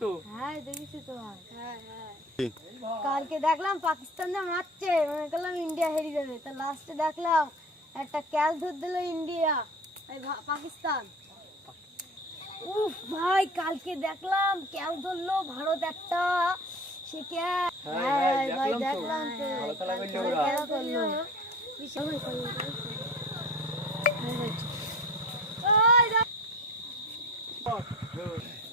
তো হ্যাঁ দেখেছি তো ভাই। কালকে দেখলাম পাকিস্তান যা মারছে, মনে করলাম ইন্ডিয়া হেরে যাবে, তা লাস্টে দেখলাম একটা ক্যাচ ধর দিল ইন্ডিয়া, পাকিস্তান। উফ ভাই, কালকে দেখলাম ক্যাচ ধরলো ভারত একটা, সে ক্যাচ। হ্যাঁ ভাই দেখলাম তো, ক্যাচ ধরলো।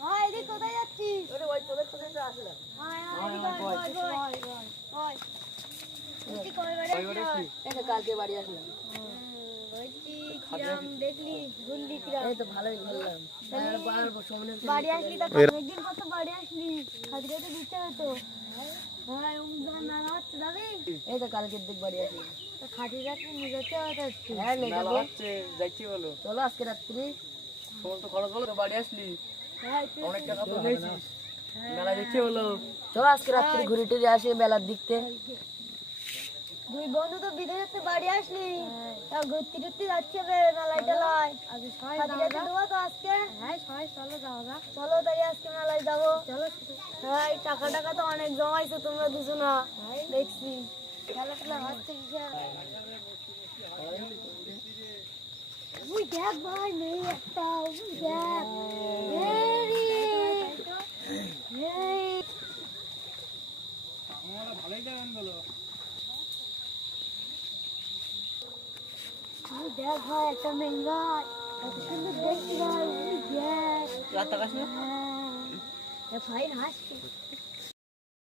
ভাই এদিকে কোথায় যাচ্ছিস? ওই তোদের সাথে তো আসলাম। কালকে বাড়ি আসলাম। দেখলি ঘুরলি কিরাম? এই তো ভালোই ঘুরলাম। বাড়ি আসলি তা অনেকদিন কত বাড়ি আসলি, খাদিরা তো দিতে হতো। হ্যাঁ রমজান মেলা হচ্ছে যাবি? এই তো কালকের দিক বাড়ি আসলি। তা খাদিরা কি নিয়ে যেতে হতো? হ্যাঁ নিয়ে যাবো। যাচ্ছি বলো। চলো আজকে রাত্রি। তোমার তো খরচ হলো তো বাড়ি আসলি। হ্যাঁ অনেক টাকা তো গেছিস। মেলা দেখছি বলো। চলো আজকে রাত্রি ঘুরে টুরে আসি মেলার দেখতে। দুই বন্ধু তো বিদেশে বাড়ি আসলি, তা ঘুরতে টুরতে যাচ্ছে মেলায় টেলায়। দেবো তো আজকে। হ্যাঁ চলো যাওয়া যাক। চলো তাই আজকে মেলায় যাবো। চলো। হ্যাঁ টাকা টাকা তো অনেক জমাইছো তোমরা দুজনা, দেখছি। খেলা টেলা হচ্ছে কিসের? ওই দেখ ভাই মেয়ে একটা, ওই দেখ। ভালোই যাবেন বলো। দেখ ভাই একটা মেঙ্গা, কত সুন্দর দেখছি ভাই, ওই দেখ। রাত আকাশ না? হ্যাঁ ভাই হাসছি।